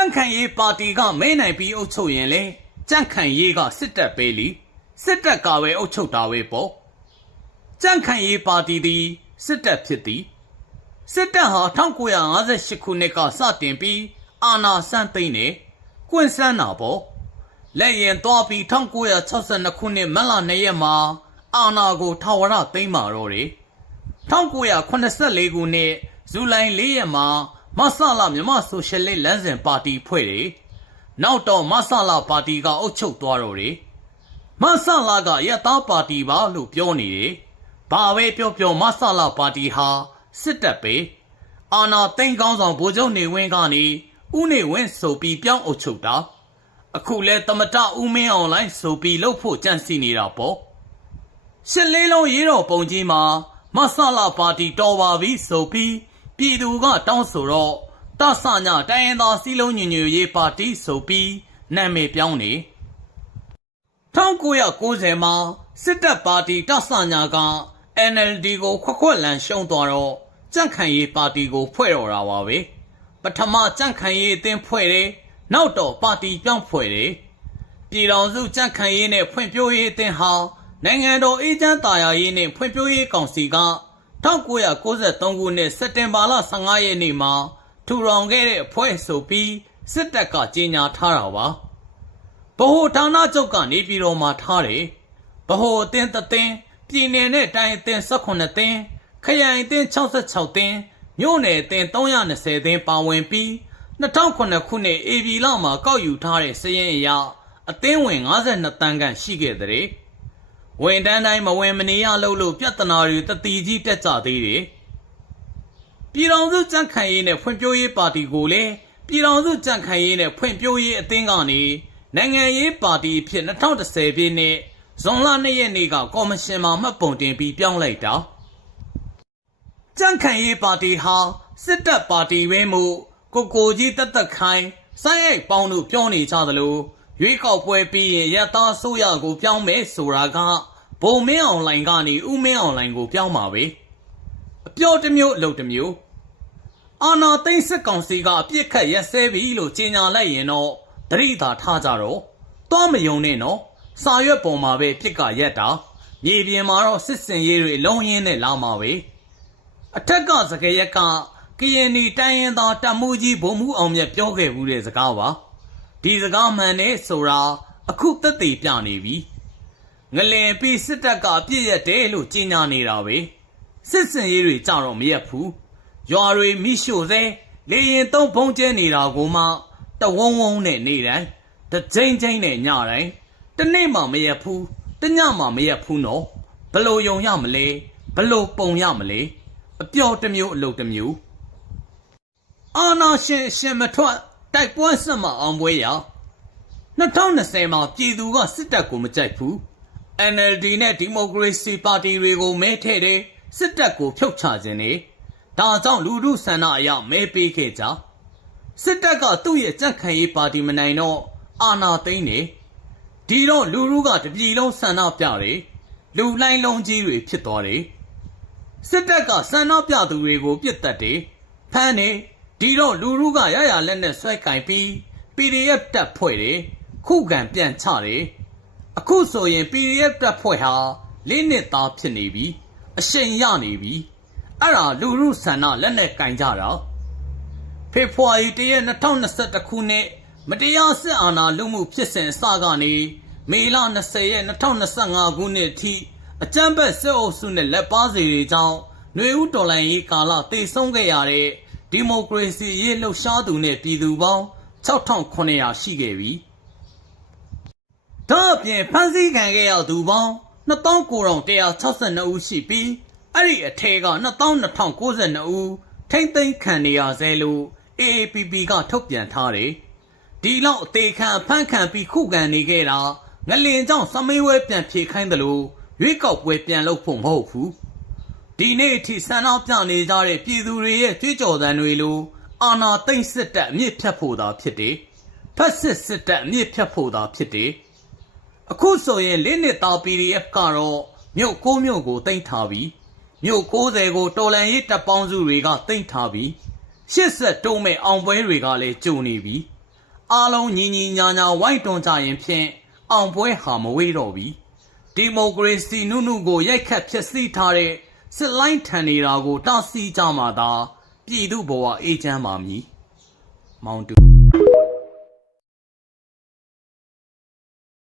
န့်ခိုင်ရေးပါတီကမဲနိုင်ပြီးအုပ်ချုပ်ရင်လေကြန့်ခိုင်ရေးကစစ်တပ်ပဲလီစစ်တပ်ကပဲအုပ်ချုပ်တာပဲပေါ့ကြန့်ခိုင်ရေးပါတီသည်စစ်တပ်ဖြစ်သည်စစ်တပ်ဟာ1958ခုနှစ်ကစတင်ပြီးအာဏာစမ်းသိမ်းနေကွင်းဆန်းတာပေါ့လက်ရင်သွားပြီး1962ခုနှစ်မတ်လ2ရက်မှာအာဏာကိုထာဝရသိမ်းပါတော့တယ်1984ခုနှစ်ဇူလိုင်4ရက်မှာမဆလာမြန်မာဆိုရှယ်လစ်လမ်းစဉ်ပါတီဖွဲ့တယ်နောက်တော့မဆလာပါတီကအုပ်ချုပ်သွားတော့တယ်မဆလာကရသားပါတီပါလို့ပြောနေတယ်ဘာပဲပြောမဆလာပါတီဟာစစ်တပ်ပဲအာဏာသိမ်းကောင်းဆောင်ဗိုလ်ချုပ်နေဝင်းကနေဦးနေဝင်းဆိုပြီးပြောင်းအုပ်ချုပ်တာအခုလဲသမတဦးမင်းအောင်လိုင်းဆိုပြီးလှုပ်ဖို့ကြံစီနေတာပေါ့ရှစ်လေးလုံးရေးတော်ပုံကြီးမှာမဆလာပါတီတော်ပါပြီဆိုပြီးပြည်သူကတောင်းဆိုတော့တဆညတိုင်းရင်းသားစီးလုံးညီညွတ်ရေးပါတီဆိုပြီးနာမည်ပြောင်းနေ1990မှာစစ်တပ်ပါတီတဆညက NLD ကိုခွက်လန်ရှုံးသွားတော့ကြန့်ခိုင်ရေးပါတီကိုဖွဲ့တော်တာပါပဲပထမကြန့်ခိုင်ရေးအသင်းဖွဲ့တယ်နောက်တော့ပါတီပြောင်းဖွဲ့တယ်ပြည်တော်စုကြန့်ခိုင်ရေးနဲ့ဖွံ့ဖြိုးရေးအသင်းဟာနိုင်ငံတော်အေးချမ်းသာယာရေးနဲ့ဖွံ့ဖြိုးရေးကောင်စီက1993ခုနှစ်စက်တင်ဘာလ15ရက်နေ့မှာထူထောင်ခဲ့တဲ့အဖွဲ့ဆိုပြီးစစ်တပ်ကကြေညာထားတာပါဗဟိုဌာနချုပ်ကနေပြည်တော်မှာထားတယ်ဗဟိုအသင်း3သင်းပြည်နယ်နဲ့တိုင်းအသင်း18သင်းခရိုင်အသင်း66သင်းမြို့နယ်အသင်း320သင်းပါဝင်ပြီး2009ခုနှစ်ဧပြီလမှာကောက်ယူထားတဲ့စာရင်းအရအသင်းဝင်52တန်းခန့်ရှိခဲ့တဲ့ဝန်တန်းတိုင်းမဝင်မနေရလို့ပြဿနာတွေတတိကြီးတက်ကြသေးတယ်ပြည်တော်စုကြန့်ခိုင်ရေးနဲ့ဖွံ့ဖြိုးရေးပါတီကိုလည်းပြည်တော်စုကြန့်ခိုင်ရေးနဲ့ဖွံ့ဖြိုးရေးအသင်းကနေနိုင်ငံရေးပါတီအဖြစ်2010ပြည့်နှစ်ဇွန်လ2ရက်နေ့ကကော်မရှင်မှာမှတ်ပုံတင်ပြီးပြောင်းလိုက်တာကြန့်ခိုင်ရေးပါတီဟာစစ်တပ်ပါတီပဲမို့ကိုကြီးတက်ခိုင်စိုင်းအိတ်ပေါင်းတို့ပြောနေကြသလိုရွေးကောက်ပွဲပြီးရင်ရသားဆိုးရကိုပြောင်းမယ်ဆိုတာကဘုံမင်းအောင်လှိုင်ကနေဦးမင်းအောင်လှိုင်ကိုပြောင်းပါပဲအပြောတစ်မျိုးအလုပ်တစ်မျိုးအာဏာသိမ်းစစ်ကောင်စီကအပြစ်ခတ်ရက်စဲပြီလို့ကြေညာလိုက်ရင်တော့တတိသာထားကြတော့သွားမယုံနဲ့နော်စာရွက်ပေါ်မှာပဲပြစ်ကရက်တာမြေပြင်မှာတော့စစ်စင်ရေးတွေလုံးရင်းနဲ့လာမှာပဲအထက်ကစကရက်ကကရင်နီတိုင်းရင်းသားတပ်မှုကြီးဗိုလ်မှူးအောင်မြတ်ပြောခဲ့ဘူးတဲ့စကားပါဒီစကားမှန်နေဆိုတာအခုသက်သေပြနေပြီငလင်ပြီးစစ်တပ်ကအပြစ်ရက်တယ်လို့ကြေညာနေတာပဲစစ်စင်ရေးတွေကြတော့မရက်ဘူးရွာတွေမိရှို့စေလေရင်သုံးဘုံကျဲနေတာကိုမှတဝုံဝုံနဲ့နေတိုင်းတကြိမ်ကြိမ်နဲ့ညတိုင်းတနေ့မှမရက်ဘူးတညမှမရက်ဘူးနော်ဘလို့ယုံရမလဲဘလို့ပုံရမလဲအပျော်တစ်မျိုးအလုပ်တစ်မျိုးအာနာရှင်မထွက်တိုက်ပွဲဆက်မအောင်ပွဲရ2020မှာပြည်သူကစစ်တပ်ကိုမကြိုက်ဘူး NLD နဲ့ဒီမိုကရေစီပါတီတွေကိုမဲထည့်တယ်စစ်တပ်ကိုဖြုတ်ချခြင်းနဲ့ဒါကြောင့်လူထုဆန္ဒအရမဲပေးခဲ့ကြစစ်တပ်ကသူ့ရဲ့ကြန့်ခိုင်ရေးပါတီမနိုင်တော့အာဏာသိမ်းနေဒီတော့လူထုကတပြည်လုံးဆန္ဒပြတယ်လူလှိုင်းလုံးကြီးတွေဖြစ်သွားတယ်စစ်တပ်ကဆန္ဒပြသူတွေကိုပြစ်တက်တယ်ဖမ်းနေဒီတော့လူထုကရရလက်နဲ့ဆွဲကင်ပြီး PDF တက်ဖွဲ့တယ်ခုခံပြန်ချတယ်အခုဆိုရင် PDF တက်ဖွဲ့ဟာ၄နှစ်သားဖြစ်နေပြီအရှိန်ရနေပြီအဲ့ဒါလူထုဆန္ဒလက်နဲ့ကင်ကြတာဖေဖော်ဝါရီ1ရက်2021ခုနှစ်မတရားစစ်အာဏာလုမှုဖြစ်စဉ်အစကနေမေလ20ရက်2025ခုနှစ်အထိအကြမ်းဖက်စစ်အုပ်စုနဲ့လက်ပါစီတွေကြောင့်ຫນွေဦးတော်လှန်ရေးကာလတည်ဆုံးခဲ့ရတဲ့ဒီမိုကရေစီရေးလှုပ်ရှားသူနဲ့ပြည်သူပေါင်း6900ရှိခဲ့ပြီ။ဒါအပြင်ဖမ်းဆီးခံခဲ့ရသူပေါင်း2962ဦးရှိပြီးအဲ့ဒီအထက်က2292ဦးထိမ့်သိမ်းခံနေရဆဲလို့ AAPP ကထုတ်ပြန်ထားတယ်။ဒီလောက်အသေးခံဖမ်းခံပြီးခုခံနေခဲ့တာငလင်ကြောင့်စမေးဝဲပြန်ဖြေခိုင်းတယ်လို့ရွေးကောက်ပွဲပြန်လုပ်ဖို့မဟုတ်ဘူး။ဒီနေ့အထိဆန္ဒပြနေကြတဲ့ပြည်သူတွေရဲ့ကြွေးကြော်သံတွေလိုအာဏာသိမ်းစစ်တပ်အမြင့်ဖြတ်ဖို့သာဖြစ်တယ်။ဖက်စစ်တပ်အမြင့်ဖြတ်ဖို့သာဖြစ်တယ်။အခုဆိုရင်၄နှစ်သား PDF ကတော့မြို့6မြို့ကိုသိမ်းထားပြီးမြို့90ကိုတော်လန်ရေးတပ်ပေါင်းစုတွေကသိမ်းထားပြီး80တိုးမဲ့အောင်ပွဲတွေကလည်းကြုံနေပြီ အားလုံးညီညီညာညာဝိုင်းတွန်းကြရင်ဖြင့်အောင်ပွဲဟာမဝေးတော့ပြီဒီမိုကရေစီနုနုကိုရိုက်ခတ်ဖျက်ဆီးထားတဲ့စစ်လိုင်းထန်နေတာကိုတားဆီးကြမှာသာပြည်သူဘဝအေးချမ်းပါမည်မောင်တူ